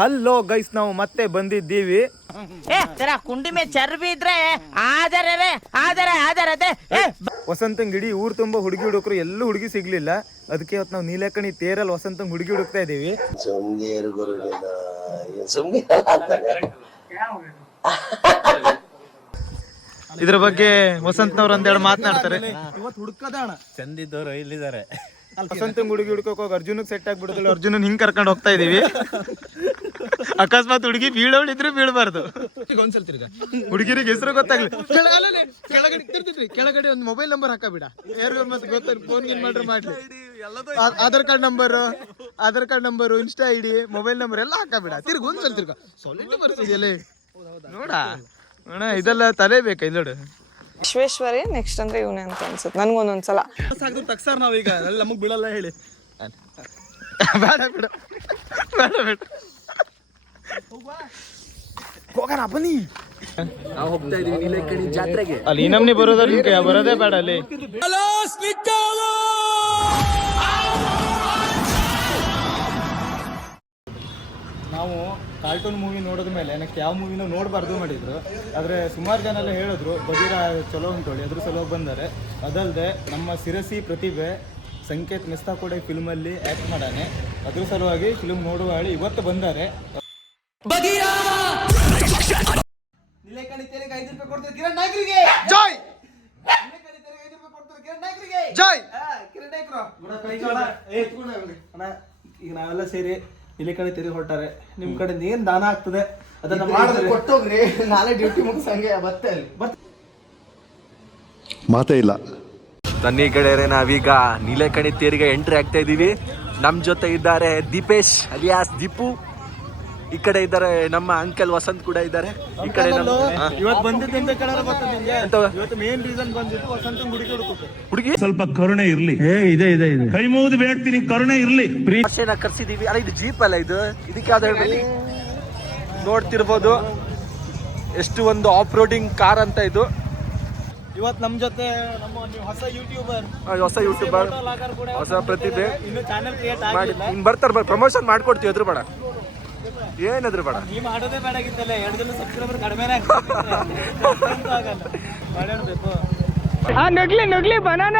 Hello guys ನಾವು ಮತ್ತೆ ಬಂದಿದ್ದೀವಿ. ಏ ತರ ಕುಂಡಿ ಮೇ ಚರ್ಬಿ ಇದ್ರೆ ಆದರೆ ಆದರೆ ಆದರೆ ವಸಂತಂಗ್ ಇಡೀ ಊರ್ ತುಂಬಾ ಹುಡುಗಿ ಹುಡುಕರು ಎಲ್ಲೂ ಹುಡುಗಿ ಸಿಗ್ಲಿಲ್ಲ. ಅದಕ್ಕೆ ಇವತ್ತು ನಾವು ನೀಲಕಣಿ ತೇರಲ್ಲಿ ವಸಂತಂಗ್ ಹುಡುಗಿ ಹುಡುಕ್ತಾ ಇದೀವಿ ಇದ್ರ ಬಗ್ಗೆ ವಸಂತ್ ಅವ್ರ ಒಂದೆರಡು ಮಾತನಾಡ್ತಾರೆ. ಇವತ್ತು ಹುಡುಕದ ಚಂದಿದ್ದವರು ಇಲ್ಲಿದ್ದಾರೆ. ವಸಂತಂಗ್ ಹುಡುಗಿ ಹುಡ್ಕೋಕ್ ಹೋಗಿ ಅರ್ಜುನಗ್ ಸೆಟ್ ಆಗ್ಬಿಡುದಿಲ್ಲ ಅರ್ಜುನ ಹಿಂಗ್ ಕರ್ಕೊಂಡು ಹೋಗ್ತಾ ಇದೀವಿ. ಅಕಸ್ಮಾತ್ ಹುಡುಗಿ ಬೀಳೋಳಿದ್ರು ಬೀಳ್ಬಾರ್ದು. ಒಂದ್ಸಲ ತಿರ್ಗ. ಹುಡುಗಿರಿಗೆ ಹೆಸರು ಗೊತ್ತಾಗ್ಲಿ. ಕೆಳ- ಕೆಳಗಡೆ ತಿರ್ತಿದ್ರಿ ಕೆಳಗಡೆ ಒಂದು ಮೊಬೈಲ್ ನಂಬರ್ ಹಾಕಬಿಡ. ಯಾರು ಮತ್ತೆ ಗೊತ್ತ ಫೋನ್ ಏನ್ ಮಾಡ್ರಿ ಮಾಡ್ಲಿ. Aadhaar card number Aadhaar card number insta ID D mobile number ಎಲ್ಲ ಹಾಕಬೇಡ. ತಿರ್ಗ ಒಂದ್ಸಲ ತಿರ್ಗ. ಸೊಲಿಟ ಬರ್ತಿದ್ಯಲ್ಲೇ ನೋಡ ಅಣ್ಣ ಇದೆಲ್ಲ ತಲೆ ಬೇಕಾ ಇಲ್ಲ ನೋಡು ವಿಶ್ವೇಶ್ವರಿ ನೆಕ್ಸ್ಟ್ ಅಂದ್ರೆ ಇವನೇ ಅಂತ ಅನ್ಸುತ್ತೆ. ನನ್ಗೊಂದೊಂದ್ಸಲ ಸಾಕು ತಕ್ಸಾರ್ ನಾವೀಗ. ಅಲ್ಲಿ ನಮಗ್ ಬಿಡಲ್ಲ ಹೇಳಿ. ಬೇಡ ಬೇಡ. ಬೇಡ ಬೇಡ. ಹೋಗೋಣ ಬನ್ನಿ. ನಾವು ಹೋಗ್ತಾ ಇದೀವಿ ನೀಲಕಣಿ ಜಾತ್ರೆಗೆ. ಅಲ್ಲಿ ಈ ನಮ್ನಿ ಬರೋದ ನಿಮ್ಗೆ ಬರೋದೇ ಬೇಡ ಅಲ್ಲಿ. ನಾವು ಕಾರ್ಟೂನ್ ಮೂವಿ ನೋಡಿದ ಮೇಲೆ ನೆಕ್ಸ್ಟ್ ಯಾವ ಮೂವಿನೂ ನೋಡಬಾರ್ದು ಮಾಡಿದ್ರು. ಆದರೆ ಸುಮಾರು ಜನ ಎಲ್ಲ ಹೇಳಿದ್ರು ಬದಿರ ಚಲೋ ಉಂಟೋಳಿ ಅದ್ರ ಸಲುವಾಗಿ ಬಂದರೆ. ಅದಲ್ಲದೆ ನಮ್ಮ ಸಿರಸಿ ಪ್ರತಿಭೆ ಸಂಕೇತ್ ಮೆಸ್ತಾ ಕೂಡ ಈ ಫಿಲ್ಮಲ್ಲಿ ಆ್ಯಕ್ಟ್ ಮಾಡಾನೆ. ಅದ್ರ ಸಲುವಾಗಿ ಫಿಲ್ಮ್ ನೋಡುವ ಹೇಳಿ ಇವತ್ತು ಬಂದರೆ. ಜಾಯ್ ಜಾಯ್ ಈಗ ನಾವೆಲ್ಲ ಸೇರಿ ಇಲ್ಲಿ ಕಡೆ ತಿರುಗಿ ಹೊರಟಾರೆ. ನಿಮ್ ಕಡೆ ಏನ್ ದಾನ ಆಗ್ತದೆ? ಅದನ್ನ ಮಾಡಿದ್ರೆ ಕೊಟ್ಟೋಗ್ರಿ. ನಾಳೆ ಡ್ಯೂಟಿ ಮುಗಿಸಂಗೆ ಬರ್ತೇ ಅಲ್ಲಿ. ಮಾತೇ ಇಲ್ಲ. ತನ್ನಿ ಗೆಳೆಯರೆ ನಾವೀಗ ನೀಲಕಣಿ ತೇರಿಗೆ ಎಂಟ್ರಿ ಆಗ್ತಾ ಇದ್ದೀವಿ. ನಮ್ ಜೊತೆ ಇದ್ದಾರೆ ದೀಪೇಶ್ ಅಲಿಯಾಸ್ ದೀಪು. ಈ ಕಡೆ ಇದ್ದಾರೆ ನಮ್ಮ ಅಂಕಲ್ ವಸಂತ್ ಕೂಡ ಇದ್ದಾರೆ. ಈ ಕಡೆ ನಮ್ಮ ಇವತ್ತು ಬಂದಿದ್ದಂತ ಇವತ್ತು ಮೇನ್ ರೀಸನ್ ಬಂದಿದ್ದು ವಸಂತ ಹುಡುಗಿ ಸ್ವಲ್ಪ ಕರುಣೆ ಇರ್ಲಿ. ಇದೆ ಇದೆ ಇದೆ. ಕೈ ಮುಗಿದು ಬೇಡ್ತೀನಿ ಕರುಣೆ ಇರ್ಲಿ. ಪ್ರೀಕ್ಷೆನ ಕರ್ಸಿದೀವಿ. ಅಲ್ಲ ಇದು ಜೀಪ್ ಅಲ್ಲ ಇದು? ಇದಕ್ಕೆ ಆದ್ರೆ ನೋಡ್ತಿರ್ಬೋದು. ಎಷ್ಟು ಒಂದು ಆಫ್ ರೋಡಿಂಗ್ ಕಾರ್ ಅಂತ ಇದು. ಇವತ್ತು ನಮ್ಮ ಜೊತೆ ನಮ್ಮ ನೀವು ಹೊಸ ಯೂಟ್ಯೂಬರ್ ಹೊಸ ಯೂಟ್ಯೂಬರ್ ಹೊಸ ಪ್ರತಿಭೆ. ಇನ್ನು ಚಾನೆಲ್ ಕ್ರಿಯೇಟ್ ಮಾಡಿ ಆಗಿಲ್ಲ. ಇನ್ ಬರ್ತಾರೆ ಪ್ರಮೋಷನ್ ಮಾಡ್ಕೊಡ್ತೀವಿ ಅದ್ರ ಬೇಡ. ಏನಾದ್ರು ಬೇಡ. ನೀವು ಮಾಡೋದೇ ಬೇಡಾಗಿತ್ತಲ್ಲ ಎರಡು ಜನ ಸಬ್ಸ್ಕ್ರೈಬರ್ ಕಡಿಮೆನೇ ಆಗಲ್ಲ ಮಾಡಬೇಕು ನಗ್ಲಿ ನಗ್ಲಿ ಬನಾನ.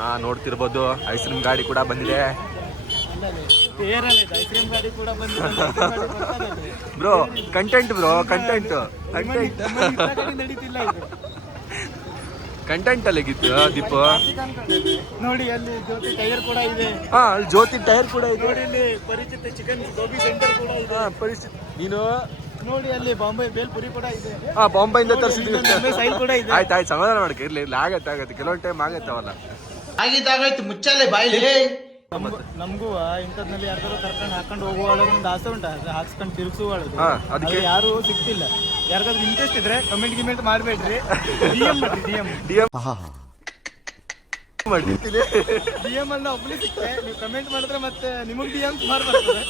ಹಾ ನೋಡ್ತಿರ್ಬೋದು. ಐಸ್ ಕ್ರೀಮ್ ಗಾಡಿ ಕೂಡ ಬಂದಿದೆ. ತೇರಲ್ಲ ಇದೆ ಗಾಡಿ ಕೂಡ ಬಂದಿದೆ. Bro content bro content content ನಡೀತಿಲ್ಲ ಇದು ಕಂಟೆಂಟ್ ಅಲ್ಲಿಗಿತ್ತು ದೀಪ? ನೋಡಿ ಅಲ್ಲಿ ಜ್ಯೋತಿ ಟೈರ್ ಕೂಡ ಇದೆ. ಹಾ ಅಲ್ಲಿ ಜ್ಯೋತಿ ಟೈರ್ ಕೂಡ ಇದೆ. ನೋಡಿ ಇಲ್ಲಿ ಪರಿಚಿತ ಚಿಕನ್ ಗೋಬಿ ಸೆಂಟರ್ ಕೂಡ ಇದೆ. ಹಾ ಪರಿಚಿತ ನೀನು? ನೋಡಿ ಅಲ್ಲಿ ಬಾಂಬೆ ಬೇಲ್ಪುರಿ ಕೂಡ ಇದೆ. ಹಾ ಬಾಂಬೆಯಿಂದ ತರಿಸಿದ್ವಿ. ಇನ್ನೊಂದು ಸೈಲ್ ಕೂಡ ಇದೆ. ಆಯ್ತು ಆಯ್ತು ಸಮಾಧಾನ ಮಾಡಕ್ಕೆ ಇರ್ಲಿ ಇಲ್ಲಿ ಆಗತ್ತೆ ಆಗತ್ತೆ. ಕೆಲವೊಂದು ಟೈಮ್ ಆಗತ್ತೆ ಅವಲ್ಲ. ಮುಚ್ಚಾಲೆ ಬಾಯ್ಲಿ. ನಮಗೂ ಇಂಥದ್ನಲ್ಲಿ ಯಾರ್ದಾರು ಕರ್ಕೊಂಡು ಹಾಕೊಂಡು ಹೋಗುವಾಳ ಒಂದು ಆಸೆ ಉಂಟು. ಹಾಕ್ಸ್ಕೊಂಡು ತಿರುಗಿಸುವಾಳದು. ಹಾ, ಅದಕ್ಕೆ? ಯಾರು ಸಿಗ್ತಿಲ್ಲ. ಯಾರಿಗಾದ್ರೂ ಇಂಟ್ರೆಸ್ಟ್ ಇದ್ರೆ ಕಮೆಂಟ್ ಗಿಮೆಂಟ್ ಮಾಡಬೇಡ್ರಿ. ಡಿಎಂ ಮಾಡಿ ಡಿಎಂ ಡಿಎಂ ಡಿ ಎಂ ಮಾಡ್ತೀನಿ ಡಿ ಎಂ ಅಲ್ಲಿ ಒಬ್ಬನೇ ಸಿಕ್ತೆ ನೀವು ಕಮೆಂಟ್ ಮಾಡಿದ್ರೆ ಮತ್ತೆ ನಿಮಗೆ ಡಿಎಂ ಸುಮಾರು ಬರ್ತದೆ.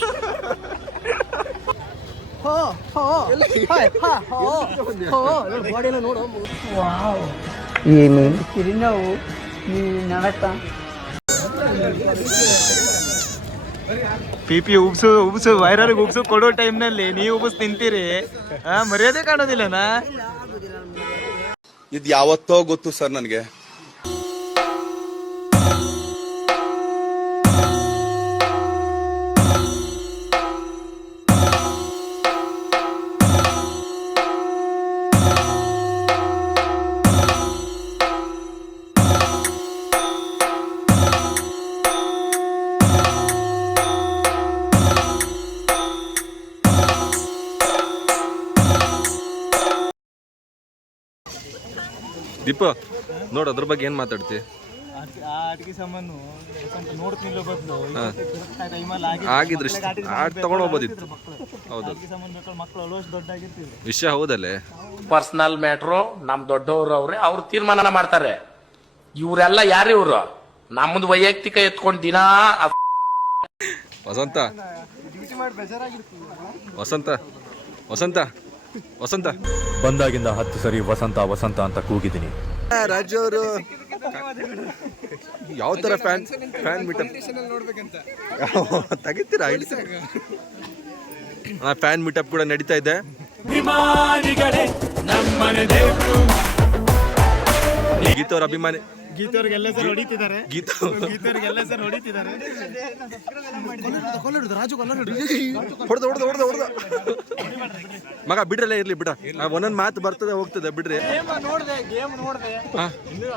ಪಿ ಪಿ ಉಬ್ಸು ಉಬ್ಸು ವೈರಲ್ ಉಬ್ಸು ಕೊಡೋ ಟೈಮ್ನಲ್ಲಿ ನೀವು ಉಬ್ಸ್ ತಿಂತೀರಿ. ಮರ್ಯಾದೆ ಕಾಣೋದಿಲ್ಲನಾ ಇದು ಯಾವತ್ತೋ ಗೊತ್ತು ಸರ್ ನನಗೆ. ದೀಪ ನೋಡು ಅದ್ರ ಬಗ್ಗೆ ಏನ್ ಮಾತಾಡ್ತಿ? ನೋಡ್ತಿಲ್ಲ ಬದಲು ಆಗಿದ್ರೆ ಆಗ್ ತಗೊಂಡ್ ಹೋಗ್ಬೋದಿತ್ತು. ಹೌದು. ಅಡಿಗೆ ಸಾಮಾನು ಬೇಕಾದ್ರೆ ಮಕ್ಕಳು ಅಳೋಷ್ಟು ದೊಡ್ಡ ಆಗಿರ್ತಿದ್ರು ವಿಷಯ ಹೌದಲ್ಲೇ? ಪರ್ಸನಲ್ ಮ್ಯಾಟ್ರು ನಮ್ ದೊಡ್ಡವರು ಅವ್ರೆ ಅವ್ರು ತೀರ್ಮಾನ ಮಾಡ್ತಾರೆ. ಇವರೆಲ್ಲ ಯಾರು ಇವ್ರು? ನಮ್ಮದು ವೈಯಕ್ತಿಕ ಎತ್ಕೊಂಡ್ ದಿನ ವಸಂತ. ವಸಂತ. ವಸಂತ. ವಸಂತ. ಬಂದಾಗಿಂದ ಹತ್ತು ಸರಿ ವಸಂತ ವಸಂತ ಅಂತ ಕೂಗಿದ್ದೀನಿ. ರಾಜ ಅವರು. ಯಾವ ತರ fan fan metre ತೆಗಿತೀರಾ fan meetup ಕೂಡ ನಡೀತಾ ಇದೆ. ಗೀತವ್ರ ಅಭಿಮಾನಿ ಗೀತವ್ರಿಗೆಲ್ಲ ಸರ್ ಹೊಡಿತಿದ್ದಾರೆ. ಗೀತ ಗೀತವ್ರಿಗೆಲ್ಲ ಸರ್ ಹೊಡಿತಿದ್ದಾರೆ. ಹೊಡೆದ ಹೊಡೆದ ಹೊಡೆದ ಹೊಡೆದ. ಮಗ ಬಿಡ್ರಲ್ಲ ಇರ್ಲಿ ಬಿಡ. ಒಂದೊಂದು ಮಾತು ಬರ್ತದೆ ಹೋಗ್ತದೆ ಬಿಡ್ರಿ. ನೋಡಿದೆ ಗೇಮ್ ನೋಡಿದೆ. ಹಾ.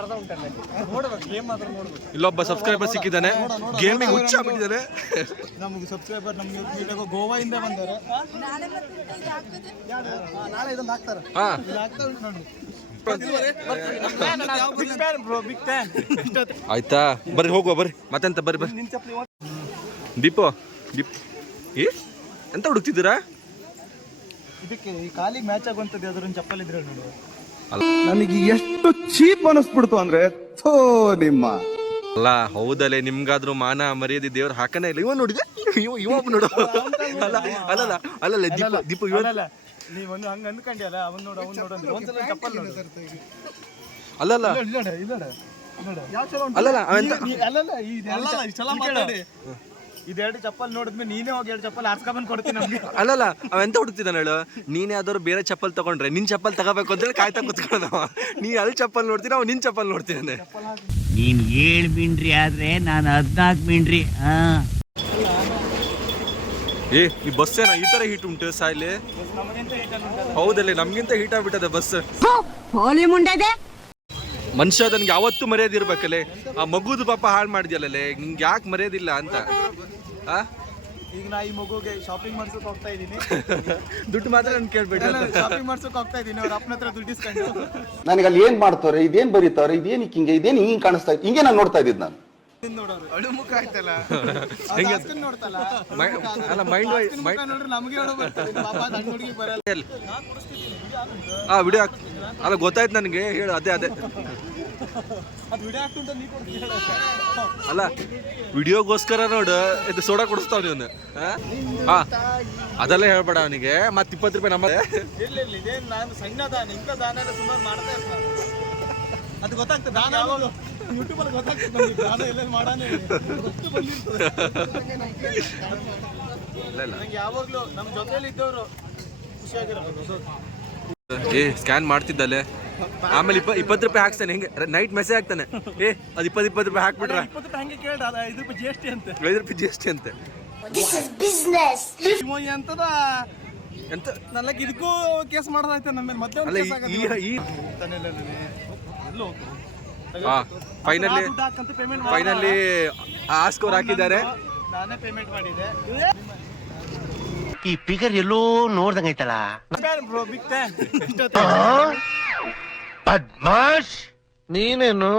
ಅರ್ಧ ಉಂಟಲ್ಲ ನೋಡ್ಬೇಕು ಗೇಮ್ ಮಾತ್ರ ನೋಡ್ಬೇಕು. ಇಲ್ಲೊಬ್ಬ ಸಬ್ಸ್ಕ್ರೈಬರ್ ಸಿಕ್ಕಿದ್ದಾನೆ. ಗೇಮಿಂಗ್ ಹುಚ್ಚ ಬಿಟ್ಟಿದ್ದಾನೆ ನಮಗೆ ಸಬ್ಸ್ಕ್ರೈಬರ್ ನಮ್ಗೆ ಗೋವಾ ಇಂದ ಬಂದಾರೆ ನಾಳೆ ಇದೊಂದು ಹಾಕ್ತಾರೆ. ಹಾ. ಆಯ್ತಾ ಬರ್ರಿ ಹೋಗುವ ಬರ್ರಿ ಮತ್ತೆಂತ ಬರ್ರಿ ಬರ್ರಿ ದೀಪೋ ದೀಪ್ ಏ ಎಂತ ಹುಡುಕ್ತಿದ್ದೀರಾ ಇದಕ್ಕೆ ಈ ಕಾಲಿಗೆ ಮ್ಯಾಚ್ ಆಗುವಂತದ್ದು ಯಾವ್ದಾದ್ರು ಚಪ್ಪಲ್ ಇದ್ರೆ ನೋಡು ನನಗೆ ಎಷ್ಟು ಚೀಪ್ ಅನಿಸ್ಬಿಡ್ತು ಅಂದ್ರೆ ಥೋ ನಿಮ್ಮ ಅಲ್ಲ ಹೌದಲ್ಲೇ ನಿಮ್ಗಾದ್ರೂ ಮಾನ ಮರ್ಯಾದೆ ದೇವ್ರು ಹಾಕನೇ ಇಲ್ಲ ಇವ ನೋಡಿದೆ ಇವ ಇವ ನೋಡು ಅಲ್ಲ ಅಲ್ಲಲ್ಲ ಅಲ್ಲಲ್ಲ ದೀಪ ದೀಪ ಇವ ಅಲ್ಲ ನೀವ್ ಒಂದು ಹಂಗ ಅಂದ್ಕೊಂಡಿಯಲ್ಲ ಅವನ್ ನೋಡು ಅವನ್ ನೋಡು ಅಂದ್ರೆ. ಒಂದ್ಸಲ ಚಪ್ಪಲ್ ನೋಡು. ಅಲ್ಲಲ್ಲ ಇಲ್ಲ ಇಲ್ಲ? ಅಲ್ಲಲ್ಲ ಅವೆಂತ ಅಲ್ಲಲ್ಲ ಈ ಇದೆರಡು ಚಪ್ಪಲ್ ನೋಡಿದ್ಮೇಲೆ ನೀನೇ ಹೋಗಿ ಎರಡು ಚಪ್ಪಲ್ ಹಾರ್ಸ್ಕೊಂಡ್ ಕೊಡ್ತೀನಿ ನಮ್ಗೆ. ಅಲ್ಲಲ್ಲ ಅವೆಂತ ಹುಡುಕ್ತಿದ್ದಾನೆ ಹೇಳು? ನೀನೇ ಯಾವ್ದಾದ್ರು ಬೇರೆ ಚಪ್ಪಲ್ ತಗೊಂಡ್ರೆ ನಿನ್ ಚಪ್ಪಲ್ ತಗೋಬೇಕು ಅಂತೇಳಿ ಕಾಯ್ತಾ ಕುತ್ಕೊಳ್ಳೋದವ ನೀ ಅಲ್ಲಿ ಚಪ್ಪಲ್ ನೋಡ್ತೀನಿ ಅವ್ ನಿನ್ ಚಪ್ಪಲ್ ನೋಡ್ತೀನಿ ನೀನ್ ಏಳ್ ಮಿಂಡ್ರಿ ಆದ್ರೆ ನಾನು ಹದ್ನಾಲ್ಕು ಮಿಂಡ್ರಿ ಹಾ. ಏ ಈ ಬಸ್ ಏನ ಈ ತರ ಹೀಟ್ ಉಂಟು ಸಾಯ್ಲಿ ಹೌದಲ್ಲಿ ನಮ್ಗಿಂತ ಹೀಟ್ ಆಗ್ಬಿಟ್ಟದೆ ಬಸ್ ಮನುಷ್ಯ ಅದನ್ಗೆ ಯಾವತ್ತು ಮರ್ಯಾದೆ ಇರ್ಬೇಕಲ್ಲೇ ಆ ಮಗುದು ಪಾಪ ಹಾಳು ಮಾಡಿದ್ಯಲ್ಲೇ ನಿಂಗೆ ಯಾಕೆ ಮರ್ಯಾದಿಲ್ಲ ಅಂತ? ಆ? ಈಗ ನಾ ಈ ಮಗುಗೆ ಶಾಪಿಂಗ್ ಮಾಡ್ಸೋಕೆ ಹೋಗ್ತಾ ಇದ್ದೀನಿ. ದುಡ್ಡು ಮಾತ್ರ ನಾನು ಕೇಳ್ಬೇಡಿ ಶಾಪಿಂಗ್ ಮಾಡ್ಸೋಕೆ ಹೋಗ್ತಾ ಇದ್ದೀನಿ ಅವ್ರ ಅಪ್ಪನ ಹತ್ರ ದುಡ್ಡು ಇಸ್ಕೊಂಡು. ನನಗೆ ಅಲ್ಲಿ ಏನ್ ಮಾಡ್ತಾರೆ ಇದೇನ್ ಬರೀತಾರೆ ಇದೇನ್ ಹಿಂಗೆ ಇದೇನು ಹಿಂಗೆ ಕಾಣಿಸ್ತಾ ಇತ್ತು ಹಿಂಗೆ ನಾನು ನೋಡ್ತಾ ಇದ್ದಿದ್ದು ನಾನು. ನೋಡೋರು. ಅಳು ಮುಖ ಆಯ್ತಲ್ಲ ಹೆಂಗೆ ಹಾಸ್ಕೊಂಡ್ ನೋಡ್ತಲ್ಲ. ಮೈ- ಅಲ್ಲ ಮೈಂಡ್ ವೈಸ್ ಮುಖ ನೋಡ್ರೆ ನಮಗೆ ಹೇಳೋ ಬರ್ತದೆ. ಪಾಪ ಸಣ್ಣ ಹುಡುಗಿ ಬರಲ್ಲ. ಆ ವಿಡಿಯೋ ಅಲ್ಲ ಗೊತ್ತಾಯ್ತು ನನಗೆ. ಹೇಳು ಅದೇ ಅದೇ. ಅದು ವಿಡಿಯೋ ಹಾಕ್ತುಂಟ ನೀ ಕೊಡ್ತೀನಿ ಅಲ್ಲ ವಿಡಿಯೋಗೋಸ್ಕರ ನೋಡು ಇದು ಸೋಡಾ ಕೊಡಿಸ್ತಾವ್ ನೀನು. ಹಾ ಅದೆಲ್ಲ ಹೇಳ್ಬೇಡ ಅವನಿಗೆ. ಮತ್ತೆ ಇಪ್ಪತ್ತು ರೂಪಾಯಿ ನಮ್ಮ ಇರ್ಲಿ ಇರ್ಲಿ ಇದೇನ್ ನಾನು ಸಣ್ಣ ದಾನ ಇಂಥ ದಾನ ಎಲ್ಲ ಸುಮಾರು ಮಾಡ್ತಾ ಇರ್ತಾನೆ. ಅದು ಗೊತ್ತಾಗ್ತದೆ. ನಾನು ಯಾವಾಗ? ಯೂಟ್ಯೂಬ್ ಅಲ್ಲಿ ಗೊತ್ತಾಗ್ತದೆ ನಮ್ಗೆ ಮಾಡಾನೆ ಗೊತ್ತು ಬಂದಿರ್ತದೆ. ನಂಗೆ ಯಾವಾಗ್ಲೂ ನಮ್ಮ ಜೊತೆಲಿ ಇದ್ದವರು ಖುಷಿಯಾಗಿರಬೇಕು. ಏ ಸ್ಕ್ಯಾನ್ ಮಾಡ್ತಿದ್ದಲ್ಲೇ? ಆಮೇಲೆ ಇಪ್ಪ ಇಪ್ಪತ್ತು ರೂಪಾಯಿ ಹಾಕ್ತಾನೆ ಹೆಂಗೆ? ನೈಟ್ ಮೆಸೇಜ್ ಹಾಕ್ತಾನೆ. ಏ ಅದು ಇಪ್ಪತ್ತು ಇಪ್ಪತ್ತು ರೂಪಾಯಿ ಹಾಕ್ಬಿಟ್ರ? ಇಪ್ಪತ್ತು ರೂಪಾಯಿ ಹಂಗೆ ಅದ ಐದು ರೂಪಾಯಿ ಜಿ ಎಸ್ ಟಿ ಅಂತ. ಐದು ರೂಪಾಯಿ ಜಿ ಎಸ್ ಟಿ ಅಂತೆ. ಎಂತ? ನನ್ನ ಇದಕ್ಕೂ ಕೇಸ್ ಮಾಡೋದೈತೆ ನಮ್ಮ ಮೇಲೆ ಮತ್ತೆ ಈ- ಈ ಈ ಹಾ ಫೈನಲಿ ಪೇಮೆಂಟ್ ಫೈನಲಿ ಆ ಸ್ಕೋರ್ ಹಾಕಿದ್ದಾರೆ. ನಾನೇ ಪೇಮೆಂಟ್ ಮಾಡಿದೆ ಈ ಫಿಗರ್ ಎಲ್ಲೋ ನೋಡ್ದಂಗೈತಲ್ಲ ಬ್ರೋ ಬಿಗ್ ಫ್ಯಾನ್ ಪದ್ಮಾಶ್? ನೀನೇನು?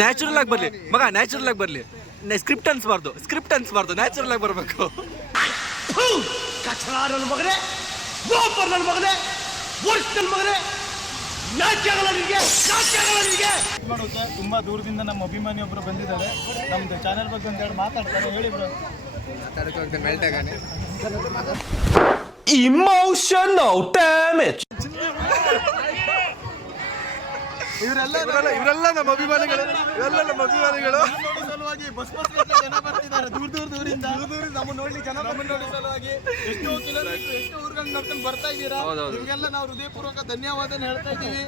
ನ್ಯಾಚುರಲ್ ಆಗಿ ಬರ್ಲಿ. ಮಗ ನ್ಯಾಚುರಲ್ ಆಗಿ ಬರ್ಲಿ. ಸ್ಕ್ರಿಪ್ಟ್ ಅನ್ಸ್ಬಾರ್ದು ಸ್ಕ್ರಿಪ್ಟ್ ಅನ್ಸ್ಬಾರ್ದು ನ್ಯಾಚುರಲ್ ಆಗಿ ಬರ್ಬೇಕು. ಮಾಡುತ್ತೆ ತುಂಬಾ ದೂರದಿಂದ ನಮ್ಮ ಅಭಿಮಾನಿ ಒಬ್ರು ಬಂದಿದ್ದಾರೆ. ನಮ್ದು ಚಾನೆಲ್ ಬಗ್ಗೆ ಒಂದೆರಡು ಮಾತಾಡ್ತಾರೆ ಹೇಳಿ ಬ್ರೋ ಇವರೆಲ್ಲ ಇವರೆಲ್ಲ ಇವರೆಲ್ಲ ನಮ್ಮ ಅಭಿಮಾನಿಗಳು ಇವರೆಲ್ಲ ನಮ್ಮ ಅಭಿಮಾನಿಗಳು. ಸಲುವಾಗಿ ಬಸ್ ಬಸ್ ಜನ ಬರ್ತಿದ್ದಾರೆ. ದೂರ ದೂರ ದೂರಿಂದ. ದೂರ ದೂರ ನಮ್ಮ ನೋಡ್ಲಿ ಜನ ನಮ್ಮ ನೋಡಿ ಸಲುವಾಗಿ ಎಷ್ಟೋ ಕಿಲೋಮೀಟರ್ ಎಷ್ಟೋ ಊರುಗಳನ್ನ ನಡ್ಕೊಂಡು ಬರ್ತಾ ಇದ್ದೀರಾ? ನಿಮಗೆಲ್ಲ ನಾವು ಹೃದಯಪೂರ್ವಕ ಧನ್ಯವಾದ ಹೇಳ್ತಾ ಇದ್ದೀವಿ.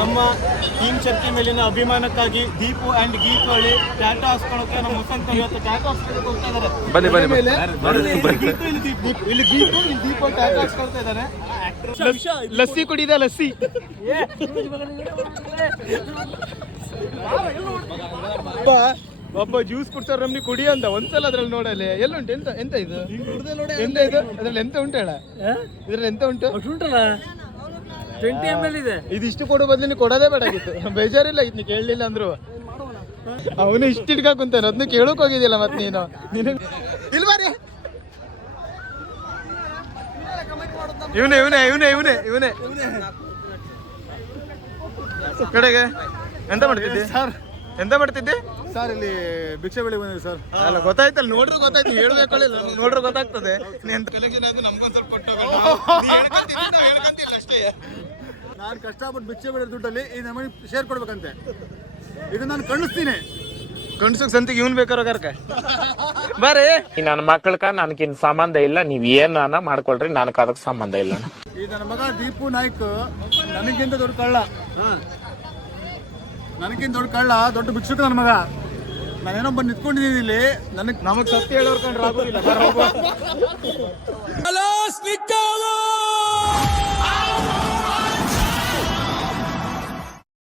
ನಮ್ಮ ಟೀಮ್ ಚರ್ಚೆ ಮೇಲಿನ ಅಭಿಮಾನಕ್ಕಾಗಿ ದೀಪು ಅಂಡ್ ಗೀತೋಳಿ ಟ್ಯಾಟೋ ಹಾಸ್ಕೊಳಕ್ಕೆ ನಮ್ಮ ವಸಂತ ಇವತ್ತು ಟ್ಯಾಟೋ ಹಾಸ್ಕೊಳ್ಳೋಕೆ ಹೋಗ್ತಾ ಇದ್ದಾರೆ. ಬನ್ನಿ ಬನ್ನಿ ನೋಡಿ, ಗೀತು, ಇಲ್ಲಿ ದೀಪು ದೀಪ್ ಇಲ್ಲಿ ಗೀತು ಇಲ್ಲಿ ದೀಪ ಟ್ಯಾಟೋ ಕೊಡ್ತಾ ಇದ್ದಾರೆ. ಲಸ್ಸಿ ಕುಡಿದ ಲಸ್ಸಿ. ಒಬ್ಬ ಒಬ್ಬ ಜ್ಯೂಸ್ ಕುಡ್ಸೋರ್ ನಮ್ಗೆ ಕುಡಿ ಅಂತ ಒಂದ್ಸಲ ಅದ್ರಲ್ಲಿ ನೋಡಲಿ ಎಲ್ಲುಂಟು? ಎಂತ ಎಂತ ಇದು? ಎಂತ ಇದು? ಅದ್ರಲ್ಲಿ ಎಂತ ಉಂಟು ಹೇಳ? ಇದ್ರಲ್ಲಿ ಎಂತ ಉಂಟು? ಉಂಟಲ್ಲ? ಟ್ವೆಂಟಿ ಎಂ ಎಲ್ ಇದೆ. ಇದಿಷ್ಟು ಕೊಡೋ ಬದಲು ನೀನು ಕೊಡೋದೇ ಬೇಡಾಗಿತ್ತು ಬೇಜಾರಿಲ್ಲ ಇದ್ ನೀ ಕೇಳಲಿಲ್ಲ ಅಂದ್ರು. ಅವನು ಇಷ್ಟು ಹಿಡ್ಕ ಕುಂತಾನೆ. ಅದನ್ನ ಕೇಳಕ್ ಹೋಗಿದಿಲ್ಲ ಮತ್ ನೀನು? ನಿನಗ್ ಇಲ್ವಾರಿ ಇವನೇ ಇವನೇ ಇವನೇ ಇವನೇ ಇವನೇ. ಕಡೆಗೆ. ಎಂತ ಮಾಡ್ತಿದ್ದೆ? ಸರ್ ಎಂತ ಮಾಡ್ತಿದ್ದೆ? ಸರ್ ಇಲ್ಲಿ ಭಿಕ್ಷೆ ಬೆಳಿ ಬಂದಿದೆ ಸರ್. ಅಲ್ಲ ಗೊತ್ತಾಯ್ತಲ್ಲ ನೋಡ್ರು ಗೊತ್ತಾಯ್ತು ಹೇಳ್ಬೇಕು ನೋಡ್ರು ಗೊತ್ತಾಗ್ತದೆ. ನಾನು ಕಷ್ಟಪಟ್ಟು ಭಿಕ್ಷೆ ಬೆಳೆದ ದುಡ್ಡಲ್ಲಿ ಈ ನಮಗೆ ಶೇರ್ ಕೊಡ್ಬೇಕಂತೆ. ಇದು ನಾನು ಕಣಿಸ್ತೀನಿ ಗಂಡ್ಸಕ್ ಸಂತಿಗೆ ಇವನ್ ಬೇಕಾರೋ ಕರ್ಕ ಈ ನನ್ನ ಮಕ್ಕಳಕ ನನ್ಗಿನ್ ಸಂಬಂಧ ಇಲ್ಲ ನೀವ್ ಏನಾನ ಮಾಡ್ಕೊಳ್ರಿ ನನಗೆ ಅದಕ್ಕೆ ಸಂಬಂಧ ಇಲ್ಲ. ಈ ನನ್ನ ಮಗ ದೀಪು ನಾಯ್ಕ ನನಗಿಂತ ದೊಡ್ಡ ಕಳ್ಳ. ನನಗಿಂತ ದೊಡ್ಡ ಕಳ್ಳ ದೊಡ್ಡ ಭಿಕ್ಷುಕ ನನ್ನ ಮಗ. ನಾನೇನೋ ಬಂದು ನಿಂತ್ಕೊಂಡಿದ್ದೀನಿ ಇಲ್ಲಿ. ನನಗೆ ನಮಗೆ ಸತ್ಯ ಹೇಳೋರ್ ಕಂಡ್ರೆ ಆಗೋದಿಲ್ಲ.